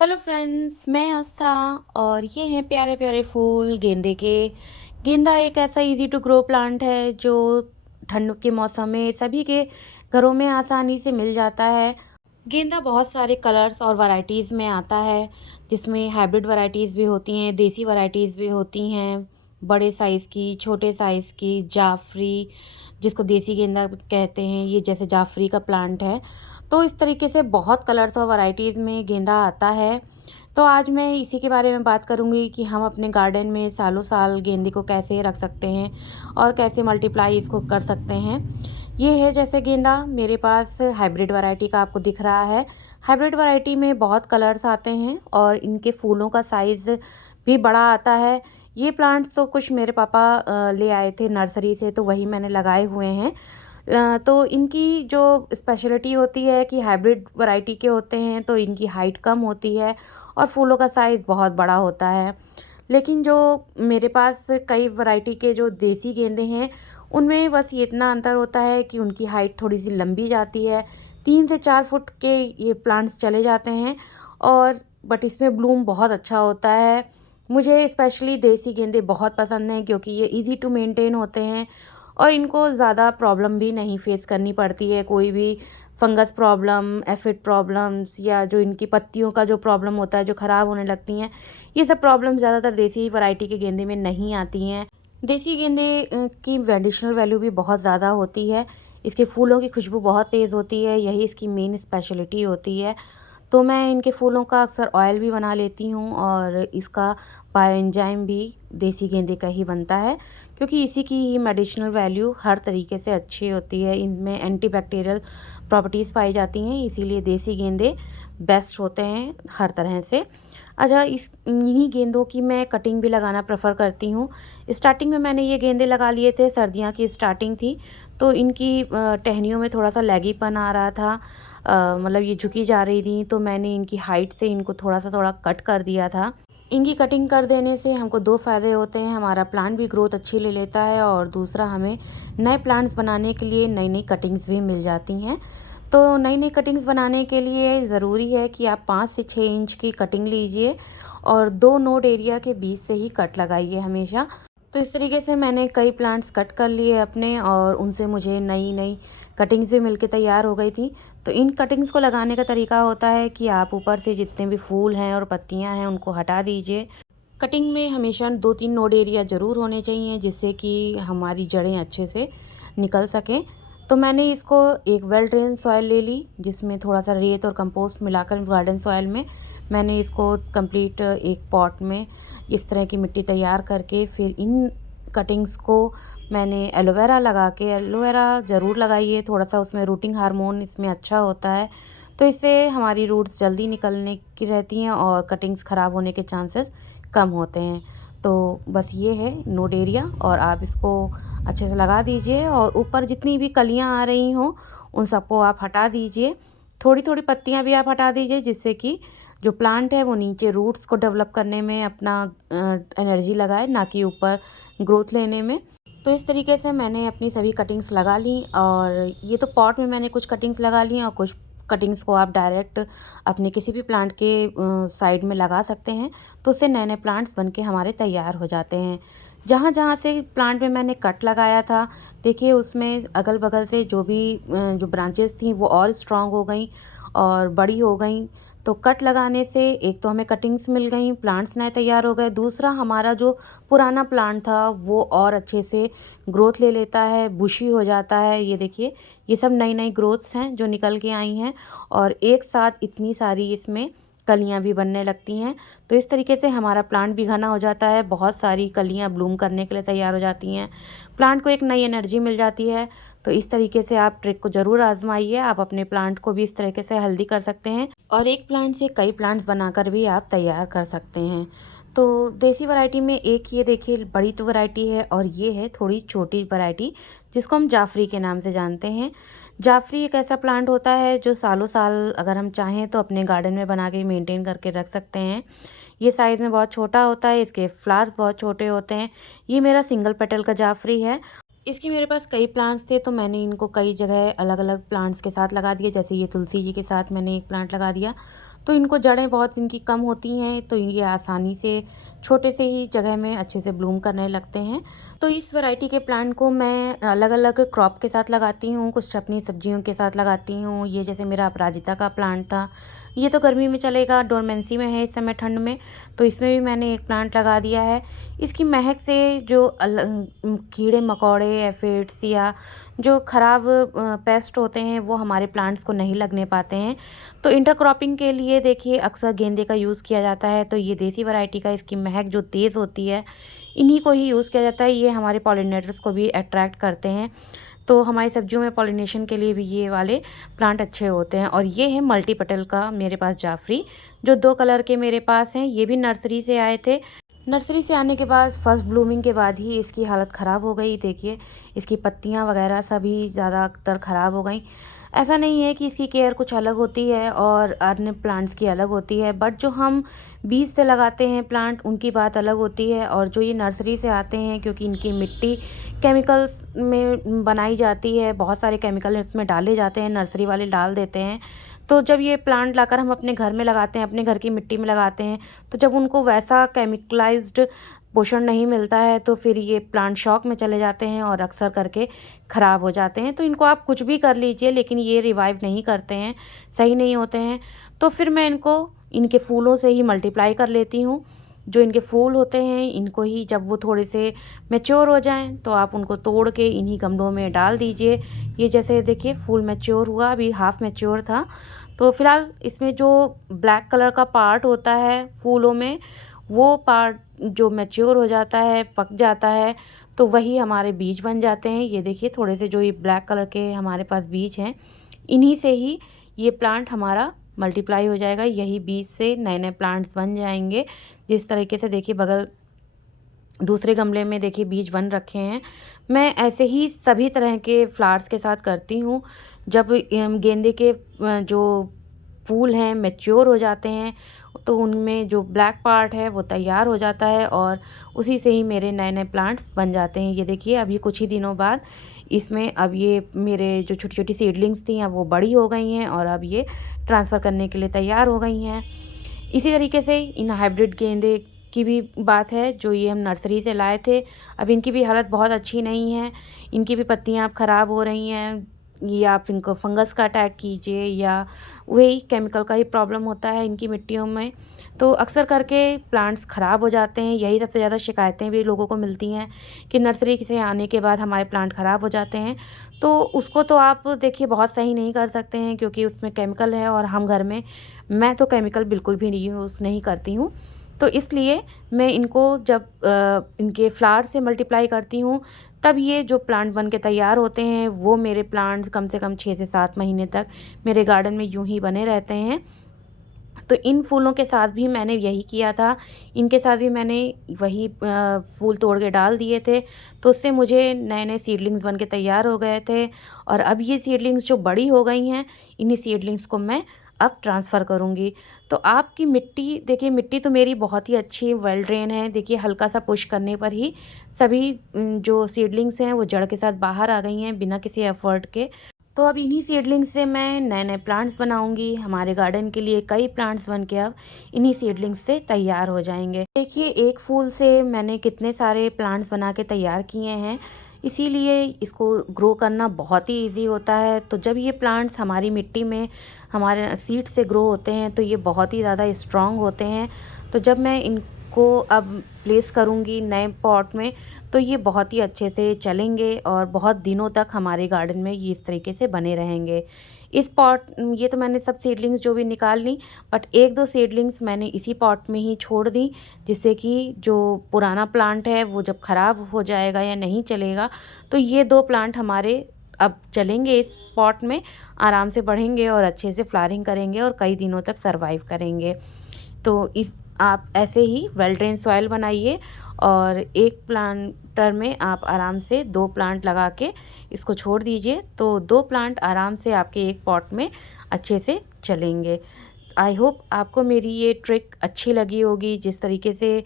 Hello friends, मैं आस्था और ये हैं प्यारे प्यारे फूल गेंदे के। गेंदा एक ऐसा इजी टू ग्रो प्लांट है जो ठंड के मौसम में सभी के घरों में आसानी से मिल जाता है। गेंदा बहुत सारे कलर्स और वैरायटीज़ में आता है, जिसमें हाइब्रिड वैरायटीज़ भी होती हैं, देसी वैरायटीज़ भी होती हैं, बड़े साइज़ की, छोटे साइज़ की, जाफरी जिसको देसी गेंदा कहते हैं, ये जैसे जाफरी का प्लांट है। तो इस तरीके से बहुत कलर्स और वैरायटीज़ में गेंदा आता है। तो आज मैं इसी के बारे में बात करूँगी कि हम अपने गार्डन में सालों साल गेंदे को कैसे रख सकते हैं और कैसे मल्टीप्लाई इसको कर सकते हैं। ये है जैसे गेंदा मेरे पास हाइब्रिड वैरायटी का आपको दिख रहा है। हाइब्रिड वैरायटी में बहुत कलर्स आते हैं और इनके फूलों का साइज़ भी बड़ा आता है। ये प्लांट्स तो कुछ मेरे पापा ले आए थे नर्सरी से, तो वही मैंने लगाए हुए हैं। तो इनकी जो स्पेशलिटी होती है कि हाइब्रिड वैरायटी के होते हैं, तो इनकी हाइट कम होती है और फूलों का साइज़ बहुत बड़ा होता है। लेकिन जो मेरे पास कई वैरायटी के जो देसी गेंदे हैं, उनमें बस ये इतना अंतर होता है कि उनकी हाइट थोड़ी-सी लंबी जाती है। 3 से 4 फुट के ये प्लांट्स चले जाते हैं और बट इसमें ब्लूम बहुत अच्छा होता है। मुझे स्पेशली देसी गेंदे बहुत पसंद हैं क्योंकि ये ईज़ी टू मेंटेन होते हैं और इनको ज़्यादा प्रॉब्लम भी नहीं फेस करनी पड़ती है, कोई भी फंगस प्रॉब्लम, एफिड प्रॉब्लम्स या जो इनकी पत्तियों का जो प्रॉब्लम होता है, जो ख़राब होने लगती हैं, ये सब प्रॉब्लम ज़्यादातर देसी वैरायटी के गेंदे में नहीं आती हैं। देसी गेंदे की मेडिसिनल वैल्यू भी बहुत ज़्यादा होती है। इसके फूलों की खुशबू बहुत तेज़ होती है, यही इसकी मेन स्पेशलिटी होती है। तो मैं इनके फूलों का अक्सर ऑयल भी बना लेती हूँ और इसका बायोएंजाइम भी देसी गेंदे का ही बनता है, क्योंकि इसी की ही मेडिसिनल वैल्यू हर तरीके से अच्छी होती है। इनमें एंटीबैक्टीरियल प्रॉपर्टीज़ पाई जाती हैं, इसीलिए देसी गेंदे बेस्ट होते हैं हर तरह से। अच्छा, इस इन्हीं गेंदों की मैं कटिंग भी लगाना प्रेफ़र करती हूँ। स्टार्टिंग में मैंने ये गेंदे लगा लिए थे, सर्दियाँ की स्टार्टिंग थी, तो इनकी टहनियों में थोड़ा-सा लैगीपन आ रहा था। मतलब ये झुकी जा रही थी, तो मैंने इनकी हाइट से इनको थोड़ा कट कर दिया था। इनकी कटिंग कर देने से हमको 2 फ़ायदे होते हैं, हमारा प्लांट भी ग्रोथ अच्छी ले लेता है और दूसरा हमें नए प्लांट्स बनाने के लिए नई-नई कटिंग्स भी मिल जाती हैं। तो नई-नई कटिंग्स बनाने के लिए ज़रूरी है कि आप 5 से 6 इंच की कटिंग लीजिए और 2 नोड एरिया के बीच से ही कट लगाइए हमेशा। तो इस तरीके से मैंने कई प्लांट्स कट कर लिए अपने और उनसे मुझे नई-नई कटिंग्स भी मिल के तैयार हो गई थी। तो इन कटिंग्स को लगाने का तरीका होता है कि आप ऊपर से जितने भी फूल हैं और पत्तियां हैं उनको हटा दीजिए। कटिंग में हमेशा 2-3 नोड एरिया ज़रूर होने चाहिए, जिससे कि हमारी जड़ें अच्छे से निकल सकें। तो मैंने इसको एक वेल ड्रेन सॉइल ले ली, जिसमें थोड़ा-सा रेत और कंपोस्ट मिलाकर गार्डन सॉइल में मैंने इसको कंप्लीट एक पॉट में इस तरह की मिट्टी तैयार करके फिर इन कटिंग्स को मैंने एलोवेरा लगा के, एलोवेरा ज़रूर लगाइए, थोड़ा-सा उसमें रूटिंग हार्मोन इसमें अच्छा होता है। तो इससे हमारी रूट्स जल्दी निकलने की रहती हैं और कटिंग्स ख़राब होने के चांसेस कम होते हैं। तो बस ये है नोड एरिया और आप इसको अच्छे से लगा दीजिए और ऊपर जितनी भी कलियाँ आ रही हों, उन सबको आप हटा दीजिए। थोड़ी-थोड़ी पत्तियाँ भी आप हटा दीजिए, जिससे कि जो प्लांट है वो नीचे रूट्स को डेवलप करने में अपना एनर्जी लगाए, ना कि ऊपर ग्रोथ लेने में। तो इस तरीके से मैंने अपनी सभी कटिंग्स लगा ली और ये तो पॉट में मैंने कुछ कटिंग्स लगा ली और कुछ कटिंग्स को आप डायरेक्ट अपने किसी भी प्लांट के साइड में लगा सकते हैं, तो उससे नए-नए प्लांट्स बन के हमारे तैयार हो जाते हैं। जहाँ-जहाँ से प्लांट में मैंने कट लगाया था, देखिए उसमें अगल-बगल से जो भी जो ब्रांचेज़ थीं वो और स्ट्रॉन्ग हो गईं और बड़ी हो गईं। तो कट लगाने से एक तो हमें कटिंग्स मिल गईं, प्लांट्स नए तैयार हो गए, दूसरा हमारा जो पुराना प्लांट था वो और अच्छे से ग्रोथ ले लेता है, बुशी हो जाता है। ये देखिए, ये सब नई-नई ग्रोथ्स हैं जो निकल के आई हैं और एक साथ इतनी सारी इसमें कलियाँ भी बनने लगती हैं। तो इस तरीके से हमारा प्लांट भी घना हो जाता है, बहुत सारी कलियाँ ब्लूम करने के लिए तैयार हो जाती हैं। प्लांट को एक नई एनर्जी मिल जाती है। तो इस तरीके से आप ट्रिक को ज़रूर आज़माइए। आप अपने प्लांट को भी इस तरीके से हेल्दी कर सकते हैं और एक प्लांट से कई प्लांट्स बनाकर भी आप तैयार कर सकते हैं। तो देसी वैरायटी में एक ये देखिए बड़ी तो वैरायटी है और ये है थोड़ी छोटी वैरायटी, जिसको हम जाफरी के नाम से जानते हैं। जाफरी एक ऐसा प्लांट होता है जो सालों साल अगर हम चाहें तो अपने गार्डन में बना के मेंटेन करके रख सकते हैं। ये साइज़ में बहुत छोटा होता है, इसके फ्लावर्स बहुत छोटे होते हैं। ये मेरा सिंगल पेटल का जाफरी है। इसके मेरे पास कई प्लांट्स थे, तो मैंने इनको कई जगह अलग-अलग प्लांट्स के साथ लगा दिया। जैसे ये तुलसी जी के साथ मैंने एक प्लांट लगा दिया। तो इनको जड़ें बहुत इनकी कम होती हैं, तो ये आसानी से छोटे से ही जगह में अच्छे से ब्लूम करने लगते हैं। तो इस वैरायटी के प्लांट को मैं अलग-अलग क्रॉप के साथ लगाती हूँ, कुछ अपनी सब्जियों के साथ लगाती हूँ। ये जैसे मेरा अपराजिता का प्लांट था, ये तो गर्मी में चलेगा, डोरमेंसी में है इस समय ठंड में, तो इसमें भी मैंने एक प्लांट लगा दिया है। इसकी महक से जो कीड़े-मकोड़े, एफिड्स या जो खराब पेस्ट होते हैं, वो हमारे प्लांट्स को नहीं लगने पाते हैं। तो इंटरक्रॉपिंग के लिए देखिए अक्सर गेंदे का यूज़ किया जाता है, तो ये देसी वैरायटी का इसकी महक जो तेज़ होती है, इन्हीं को ही यूज़ किया जाता है। ये हमारे पॉलिनेटर्स को भी अट्रैक्ट करते हैं, तो हमारी सब्जियों में पॉलिनेशन के लिए भी ये वाले प्लांट अच्छे होते हैं। और ये है मल्टी पेटल का मेरे पास जाफरी, जो 2 कलर के मेरे पास हैं। ये भी नर्सरी से आए थे। नर्सरी से आने के बाद फर्स्ट ब्लूमिंग के बाद ही इसकी हालत ख़राब हो गई। देखिए इसकी पत्तियां वगैरह सभी ज़्यादातर ख़राब हो गई। ऐसा नहीं है कि इसकी केयर कुछ अलग होती है और अन्य प्लांट्स की अलग होती है, बट जो हम बीज से लगाते हैं प्लांट, उनकी बात अलग होती है। और जो ये नर्सरी से आते हैं, क्योंकि इनकी मिट्टी केमिकल्स में बनाई जाती है, बहुत सारे केमिकल इसमें डाले जाते हैं, नर्सरी वाले डाल देते हैं। तो जब ये प्लांट लाकर हम अपने घर में लगाते हैं, अपने घर की मिट्टी में लगाते हैं, तो जब उनको वैसा केमिकलाइज्ड पोषण नहीं मिलता है, तो फिर ये प्लांट शॉक में चले जाते हैं और अक्सर करके ख़राब हो जाते हैं। तो इनको आप कुछ भी कर लीजिए, लेकिन ये रिवाइव नहीं करते हैं, सही नहीं होते हैं। तो फिर मैं इनको इनके फूलों से ही मल्टीप्लाई कर लेती हूँ। जो इनके फूल होते हैं, इनको ही जब वो थोड़े से मैच्योर हो जाएं, तो आप उनको तोड़ के इन्हीं गमलों में डाल दीजिए। ये जैसे देखिए फूल मैच्योर हुआ, अभी हाफ़ मैच्योर था। तो फिलहाल इसमें जो ब्लैक कलर का पार्ट होता है फूलों में, वो पार्ट जो मैच्योर हो जाता है, पक जाता है, तो वही हमारे बीज बन जाते हैं। ये देखिए थोड़े से जो ये ब्लैक कलर के हमारे पास बीज हैं, इन्हीं से ही ये प्लांट हमारा मल्टीप्लाई हो जाएगा। यही बीज से नए नए प्लांट्स बन जाएंगे। जिस तरीके से देखिए बगल दूसरे गमले में देखिए बीज बन रखे हैं। मैं ऐसे ही सभी तरह के फ्लावर्स के साथ करती हूँ। जब गेंदे के जो फूल हैं मैच्योर हो जाते हैं, तो उनमें जो ब्लैक पार्ट है वो तैयार हो जाता है और उसी से ही मेरे नए नए प्लांट्स बन जाते हैं। ये देखिए अभी कुछ ही दिनों बाद इसमें अब ये मेरे जो छोटी छोटी सीडलिंग्स थी, अब वो बड़ी हो गई हैं और अब ये ट्रांसफ़र करने के लिए तैयार हो गई हैं। इसी तरीके से इन हाइब्रिड गेंदे की भी बात है, जो ये हम नर्सरी से लाए थे। अब इनकी भी हालत बहुत अच्छी नहीं है, इनकी भी पत्तियां अब ख़राब हो रही हैं। या आप इनको फंगस का अटैक कीजिए, या वही केमिकल का ही प्रॉब्लम होता है इनकी मिट्टियों में। तो अक्सर करके प्लांट्स ख़राब हो जाते हैं। यही सबसे ज़्यादा शिकायतें भी लोगों को मिलती हैं कि नर्सरी से आने के बाद हमारे प्लांट ख़राब हो जाते हैं। तो उसको तो आप देखिए बहुत सही नहीं कर सकते हैं, क्योंकि उसमें केमिकल है और हम घर में, मैं तो केमिकल बिल्कुल भी नहीं यूज़ नहीं करती हूँ। तो इसलिए मैं इनको जब इनके फ्लावर से मल्टीप्लाई करती हूँ, तब ये जो प्लांट बन के तैयार होते हैं, वो मेरे प्लांट्स कम से कम 6 से 7 महीने तक मेरे गार्डन में यूं ही बने रहते हैं। तो इन फूलों के साथ भी मैंने यही किया था। इनके साथ भी मैंने वही फूल तोड़ के डाल दिए थे, तो उससे मुझे नए नए सीडलिंग्स बन के तैयार हो गए थे। और अब ये सीडलिंग्स जो बड़ी हो गई हैं, इन्हीं सीडलिंग्स को मैं अब ट्रांसफ़र करूँगी। तो आपकी मिट्टी देखिए, मिट्टी तो मेरी बहुत ही अच्छी वेल ड्रेन है। देखिए हल्का सा पुश करने पर ही सभी जो सीडलिंग्स हैं वो जड़ के साथ बाहर आ गई हैं, बिना किसी एफ़र्ट के। तो अब इन्हीं सीडलिंग्स से मैं नए नए प्लांट्स बनाऊंगी। हमारे गार्डन के लिए कई प्लांट्स बन के अब इन्हीं सीडलिंग्स से तैयार हो जाएंगे। देखिए एक फूल से मैंने कितने सारे प्लांट्स बना के तैयार किए हैं, इसीलिए इसको ग्रो करना बहुत ही इजी होता है। तो जब ये प्लांट्स हमारी मिट्टी में हमारे सीड से ग्रो होते हैं, तो ये बहुत ही ज़्यादा स्ट्रॉन्ग होते हैं। तो जब मैं इनको अब प्लेस करूँगी नए पॉट में, तो ये बहुत ही अच्छे से चलेंगे और बहुत दिनों तक हमारे गार्डन में ये इस तरीके से बने रहेंगे। इस पॉट ये तो मैंने सब सीडलिंग्स जो भी निकाल ली, बट 1-2 सीडलिंग्स मैंने इसी पॉट में ही छोड़ दी, जिससे कि जो पुराना प्लांट है वो जब ख़राब हो जाएगा या नहीं चलेगा, तो ये 2 प्लांट हमारे अब चलेंगे, इस पॉट में आराम से बढ़ेंगे और अच्छे से फ्लावरिंग करेंगे और कई दिनों तक सर्वाइव करेंगे। तो इस आप ऐसे ही वेल ड्रेन सॉइल बनाइए और एक प्लांटर में आप आराम से 2 प्लांट लगा के इसको छोड़ दीजिए, तो 2 प्लांट आराम से आपके एक पॉट में अच्छे से चलेंगे। आई होप आपको मेरी ये ट्रिक अच्छी लगी होगी, जिस तरीके से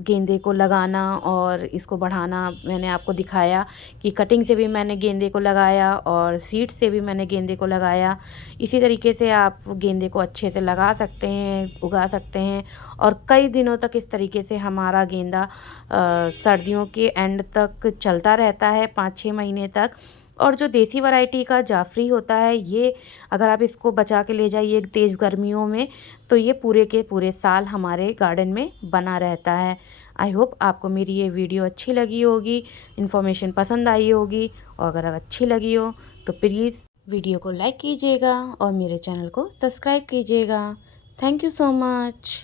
गेंदे को लगाना और इसको बढ़ाना मैंने आपको दिखाया कि कटिंग से भी मैंने गेंदे को लगाया और सीड से भी मैंने गेंदे को लगाया। इसी तरीके से आप गेंदे को अच्छे से लगा सकते हैं, उगा सकते हैं और कई दिनों तक इस तरीके से हमारा गेंदा सर्दियों के एंड तक चलता रहता है, 5-6 महीने तक। और जो देसी वैरायटी का जाफरी होता है, ये अगर आप इसको बचा के ले जाइए तेज़ गर्मियों में, तो ये पूरे के पूरे साल हमारे गार्डन में बना रहता है। आई होप आपको मेरी ये वीडियो अच्छी लगी होगी, इन्फॉर्मेशन पसंद आई होगी, और अगर अच्छी लगी हो तो प्लीज़ वीडियो को लाइक कीजिएगा और मेरे चैनल को सब्सक्राइब कीजिएगा। Thank you so much.